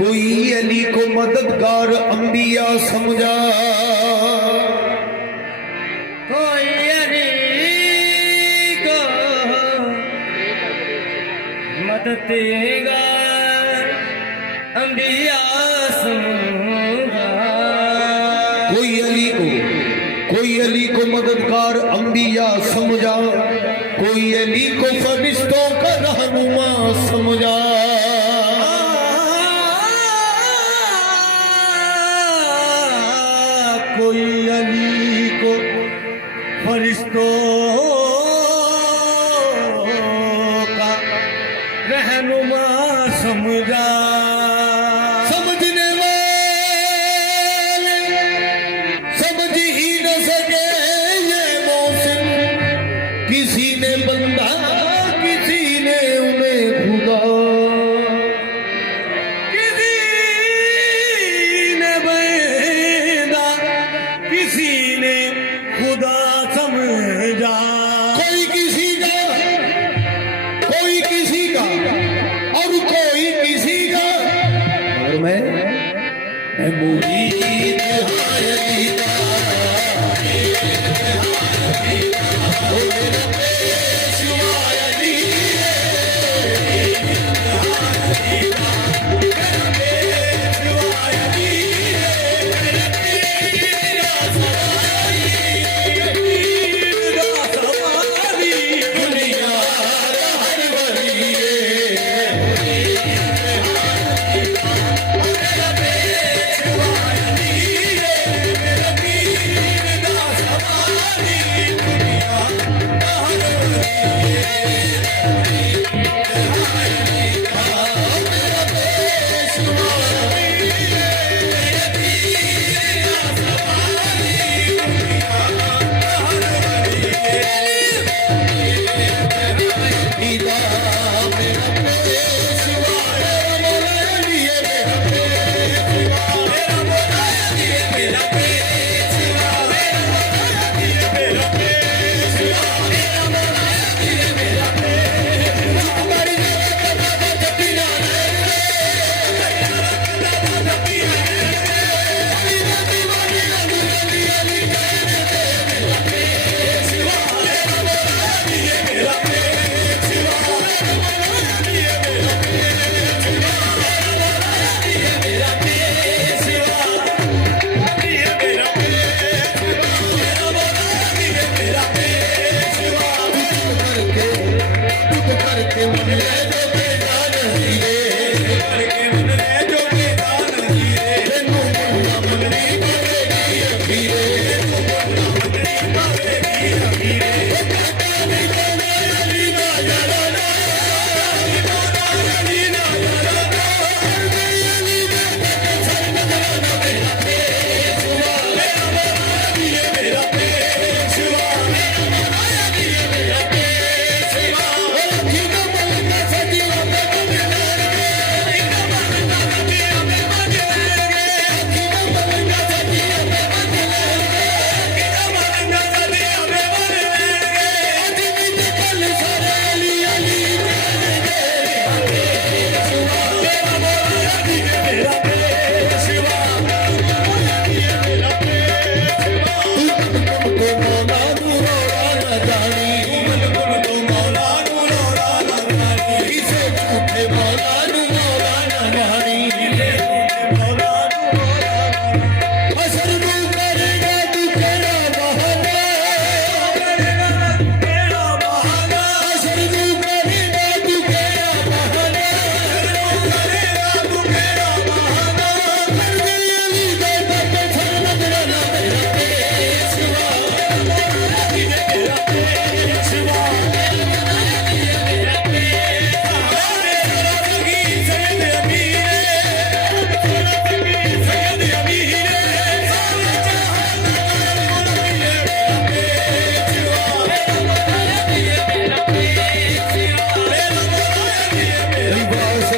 कोई अली को मददगार अंबिया समझा, कोई अली को मददगार अंबिया समझा। कोई अली को मददगार अंबिया समझा, कोई अली को फरिश्तों का रहनुमा समझा। कोई अली को फरिश्तों का रहनुमा समझा। समझने वाले समझ ही न सके ये मौसम, किसी ने बंदा किसी ने उन्हें खुदा, किसी ने खुदा समझा। कोई किसी का और कोई किसी का, और मैं मुरीद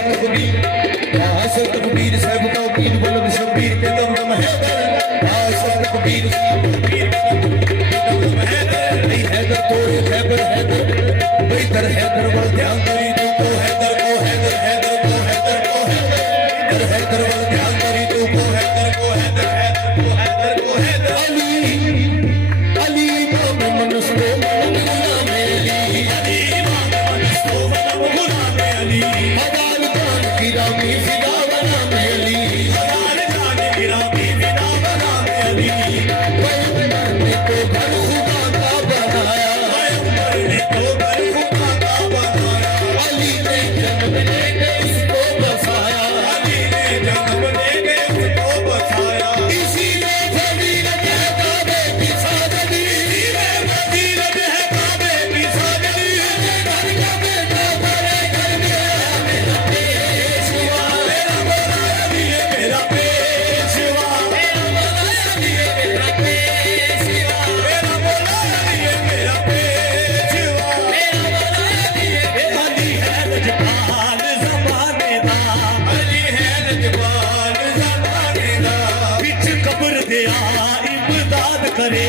तकबीर पास तकबीर साहब का पीर बुलंद शबीर के दम दम है पास तकबीर नहीं हैदर तोड़े खैबर हैदर बेहतर हैदर वल ध्यान करी तू को हैदर को हैदर हैदर को हैदर को हैदर हैदर वल ध्यान करी तू को हैदर को हैदर हैदर को हैदर को हैदर अली अली इमाम मनसो गुलाम अली अली इमाम मनसो गुलाम अली हजाल जान गिरामी फिदा बनाम अली हजाल जान गिरामी फिदा बनाम अली पैगंबर ने तो घर खुदा का बनाया पैगंबर ने तो घर खुदा का बनाया अली ने जन्म देके उसको बसाया अली ने जन्म देके उसको बसाया इसी ने फजीलत है काबे की साजदी इसी में फजीलत है काबे की साजदी घर का बेटा बड़े घर में मेरा पेशवा मेरा मौला अली है मेरा पेशवा मेरा मौला अली है मेरा पेशवा मेरा मौला अली है मेरा पेशवा मेरा मौला अली है अली है रजपाल ज़माने दा अली है रजपाल ज़माने दा बिच कब्र दिया इमदाद करे